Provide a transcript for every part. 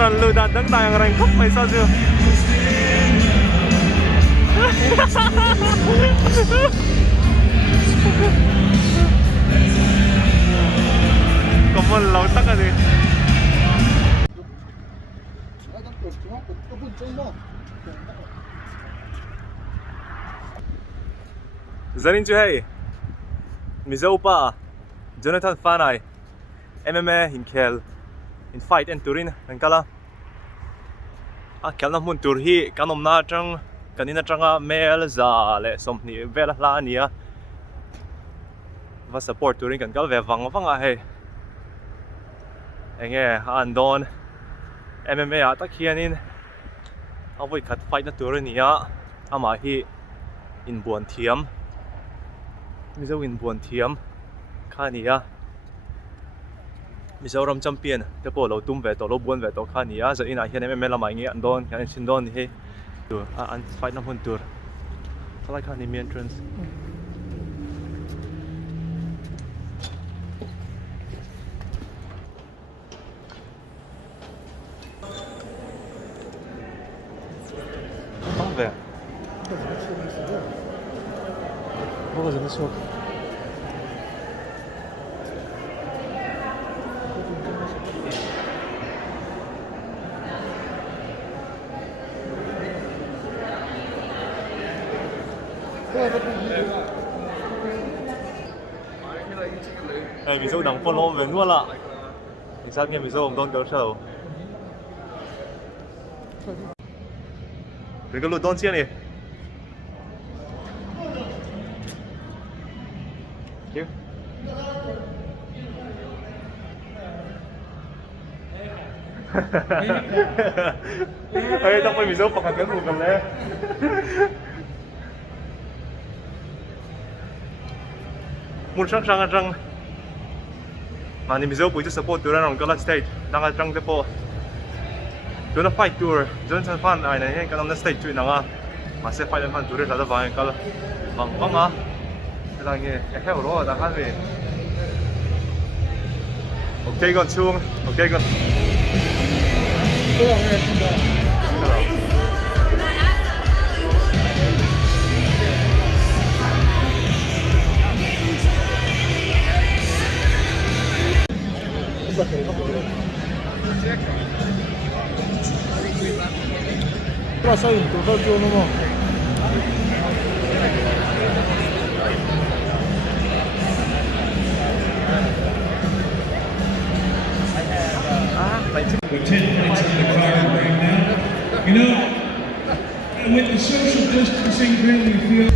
ran lu dan dang tayang reng khóc mày sao chưa? Kamu lau tak ada. Zanin chu hai Mizopa Jonathan Fanai MMA in khel in fight and turin an kala a khel na mun tur hi kanom na tang kanina tanga mel za le somni vela la nia va support turin kan kal ve wanga he enge andon MMA ata khianin avoi khat fight na turin nia ama hi in buan thiam Mizo in buon thiam khania Mizoram champion te polo tum ve to lo buon ve to khania za ina hian MMA lamai nge andon hian sindon hi tu an fight na hun tur khala khani mi entrance không về 뭐가 재밌어? Mizo đang follow về luôn ạ. Thì sao nghe Mizo không đón đỡ sao? Đừng có lùi đón chia này. Chứ. Ê, tao phải Mizo bọc hạt cái mù cầm lên. Muốn sang sang mà ni Mizo buổi support tour nong Gala State nang trăng tepo tour na fight tour Johnson fan ai này cái năm stage chui nang mà sẽ fight fan tour là đó vài cái vâng á cái là nghe cái rồi đã hát về ok con chuông ok con qua sao hình tụi tôi đúng không? With 10 points on the card right now. You know, with the social distancing thing, we feel.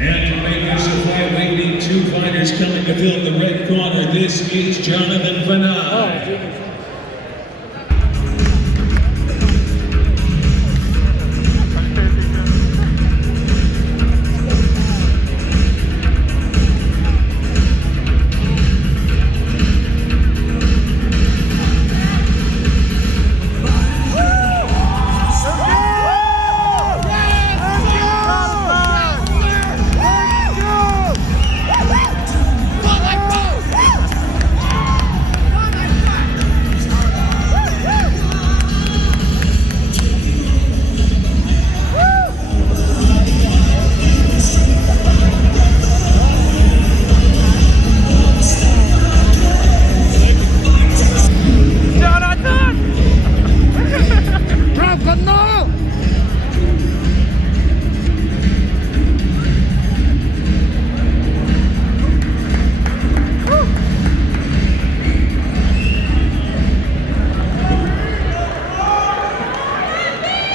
And to make this a fight, we need two fighters coming to fill the red corner. This is Jonathan Hmunah.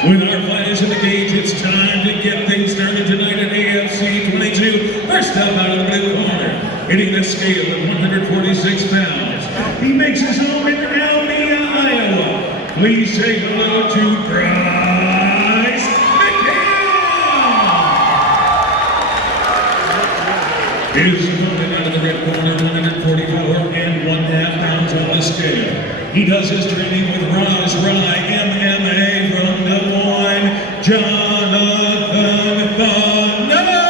With our fighters in the cage, it's time to get things started tonight at AFC 22. First up out of the blue corner, hitting the scale of 146 pounds. He makes his home in Almeda, Iowa. Please say hello to Brown. pounds on the scale. He does his training with Rise Rye MMA from Des Moines, Jonathan Thunder.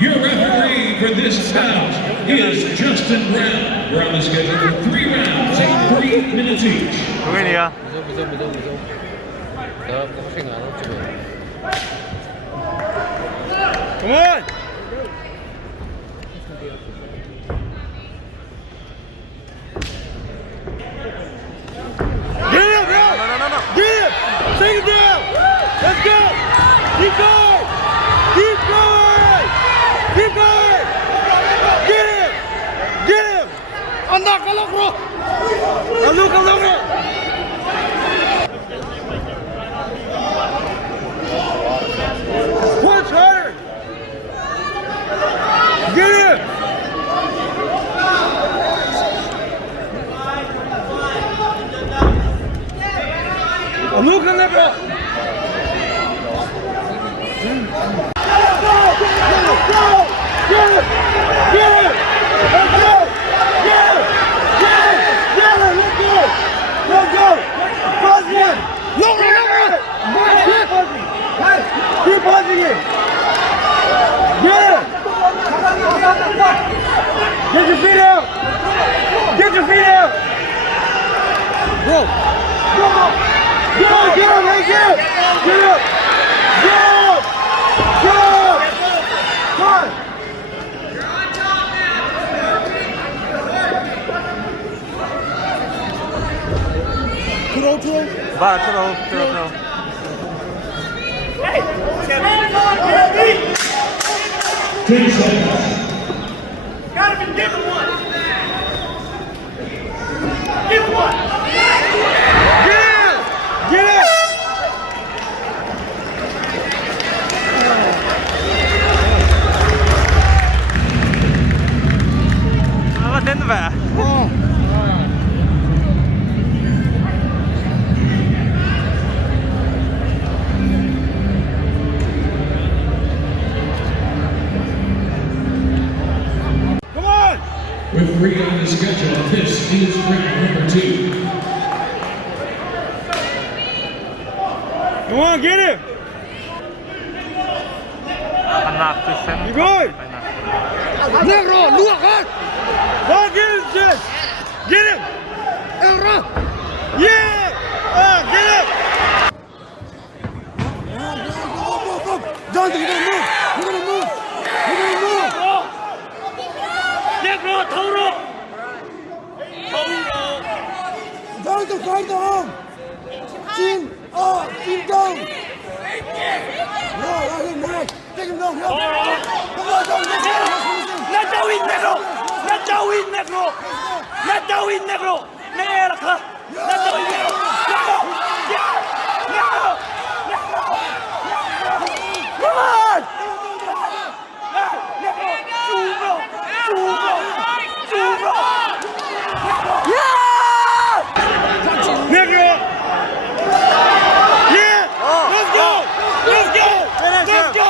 Your referee for this bout is Justin Brown. We're on the schedule for 3 rounds, 3 minutes each. 동현이야. 동현! Get him, bro! No. Get him! Take him down! Let's go! Keep going! Keep going! Keep going! Get him! Get him! Anak, kalok, bro! Kalok, bro! Punch harder! Get him! Look at that, bro! Go! Get him! Get him! Let's go! Get him! Get him! Get him! Let's go! Let's go! Punch him! Look at him! Keep punching him! Get him! Get your feet out! Get your feet out! Bro! Get up! Get up! Hey, get up! Get up! Get up! Get up! Come on! You're on top, man! 들어. 봐, 들어. Hey! 10 seconds. Gotta be given one! Give one! Get it! Vad den var? Come on! With 3 on the schedule, this is round number 2. Come on, get him! Keep going! Negro, look out! Get him, Jess! Get him! Elra! Yeah! Get him! Jonathan, you're gonna move! Negro, Toro! Jonathan, find the home! Chin up, chin down! No, let him back! Take him down, help! Come on, let's go! Let the win, Negro! Let the win, Negro! Let the win, Negro! Negro! Let the win, Negro! Negro! Come on! Negro! Negro! Yeah! Let's go! Let's go! Let's go!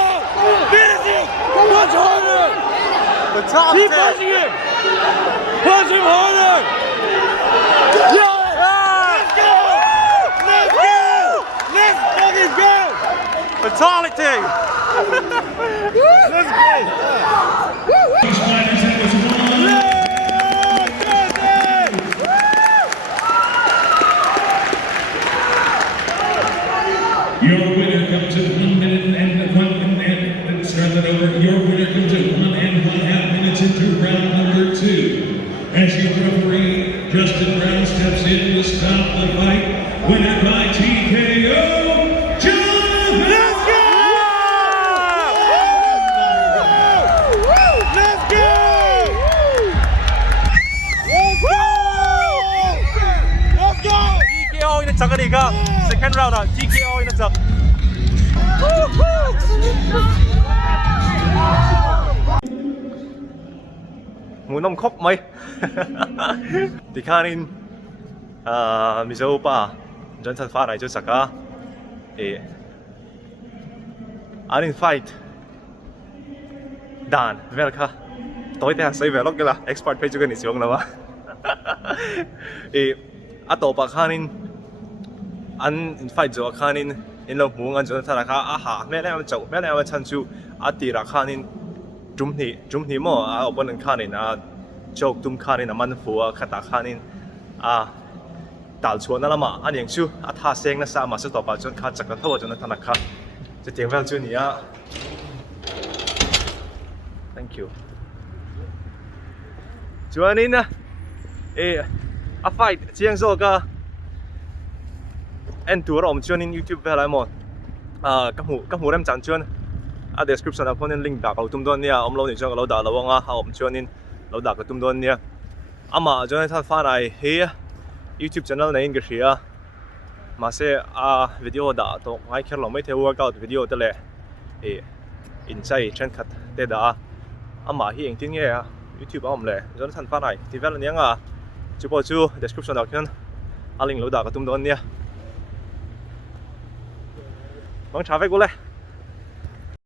Finish him! Punch harder! The top Keep 10. punching him! Punch him harder! Yeah! Let's go! Let's go! Let's fucking go! Fatality. Let's go! These fighters have this one. Your winner comes to 1 minute and 1 start that over. Your winner comes to 1 1/2 minutes into round number 2. As your referee, Justin Brown steps in to stop the fight. Winner by TKO, Jonathan. Let's go! Let's go! Let's go! TKO in the Chakariga. Second round, TKO in the Chak. Muốn ông khóc mấy? Thì khá nên Mizopa Dân thân phát này cho saka Anin fight Dan, velka tối thế xây về lúc cái là expert page cái này xuống là mà tổ bạc khanin an fight zo khanin in lo mu ngan zo thara kha aha me le am chau me le am chan chu ati ra khanin jumni mo a opponent khanin a chok tum khanin a man fu a khata khanin a tal chuan ala ma an yang chu a tha seng na sa ma sa to pa chon kha chak thaw chon thana kha che tiang vel chu ni a thank you chuanin na a fight chiang zo ka en tour om chuanin YouTube ve lai mo ka mu rem chan chuan a description a phone link da ka tum don nia om lo ni chang lo da lo nga ha om chuanin lo da ka tum don nia ama chuan than fa nai he YouTube channel nei nge ria ma se a video da to ngai kher lo mai the workout video te le in chai chen khat te da ama hi eng tin nge YouTube om le chuan than fa nai ti vel nia nga chu po chu description da khan a link lo da ka tum don nia mong chào với cô lên